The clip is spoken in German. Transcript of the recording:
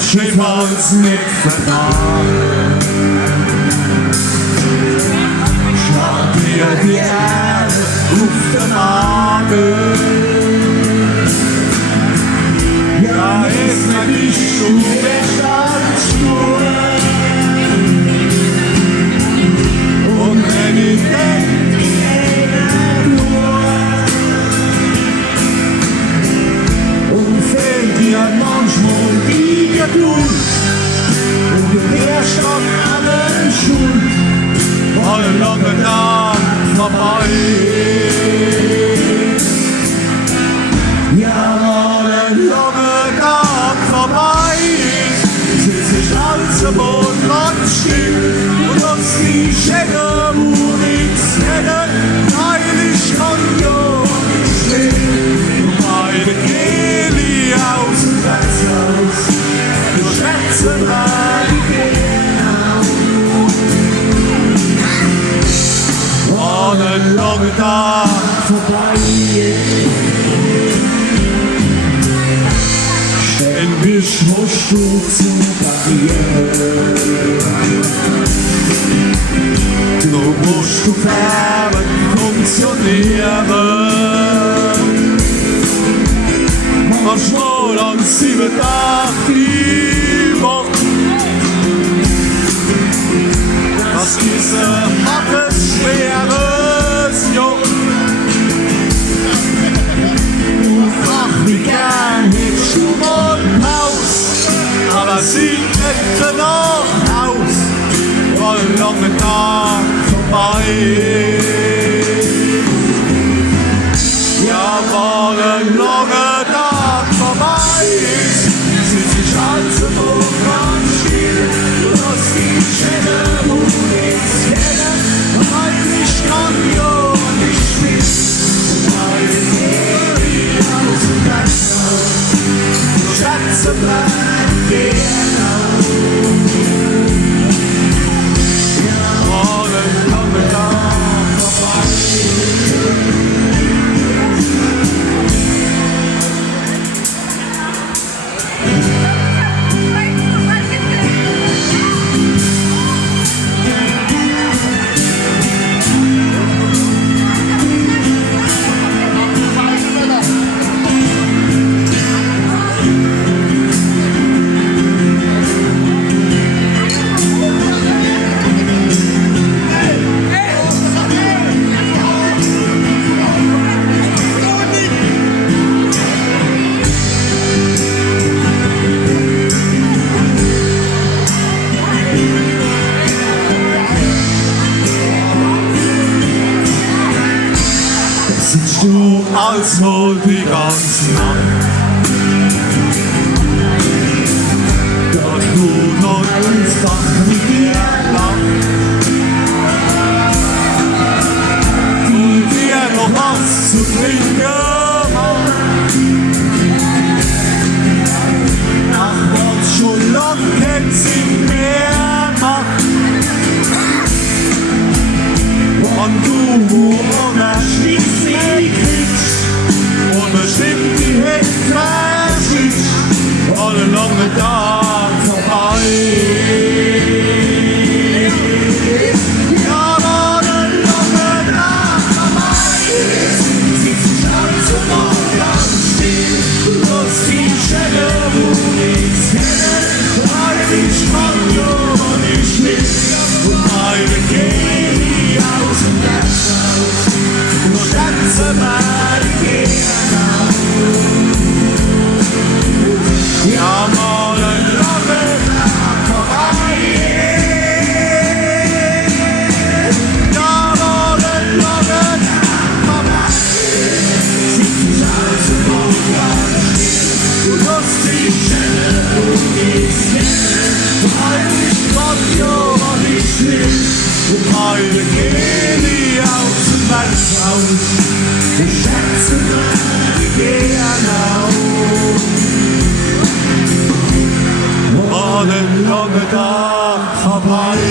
Schiffers nicht vertragen. Schlag dir die Erde auf den Nagel. Ja, es nicht die Schuhe, und wenn ich denke, und fehlt dir manchmal die Geduld, und du wärst an allen schuld, weil ein langer Tag vorbei ist. Ja, weil ein langer Tag vorbei ist, sitz ich als ein Boot ganz still und lass die Schäden, wo nichts hätten, weil ich kann ja nicht stehen. Und meine Kehle aus dem Wirtshaus, du schätzen rein, weil ein langer Tag vorbei ist. Ständig musst du zur Barriere. Du musst du färben, funktionieren. Manchmal an 7 Tagen die Woche. Das ist ein hartes, schweres Joch. Du fragst mich gern, hättest du mal Haus, aber sieht nicht danach aus, weil ein langer Tag vorbei ist. Ja, weil ein langer Tag vorbei ist, sitz ich als ein Buch ganz still und lass die Schäden, wo nichts kennen, weil ich kann ja nicht mit, weil ich aus dem Wirtshaus, du Schätze bleibt genau. Ja, weil ein langer Tag vorbei ist. Sitzt du als wohl die ganze Nacht, doch du noch einfach mit dir lacht. Und dir noch was zu trinken macht. Ach, was schon lang kein Sinn mehr macht. Und du ohne Schließlich kriegst, unbestimmt die Hälfte schießt, alle lange Tag vorbei. Ja, alle lange Tag vorbei ist, sitzt ich also noch ganz still, du lässt die Schelle, wo nichts kennen, weil ich kann ja nicht mit, und meine Kehle aus dem Wirtshaus, du schätze mal genau. Ja, mal ein langer Tag vorbei ist. Ja, mal ein langer Tag vorbei ist. Sitz ich also noch ganz still, du lässt die Schelle, wo nichts kennen, weil ich kann ja nicht will. Und meine Kehle aus dem Wirtshaus, die schätze mal genau. War ein langer Tag vorbei.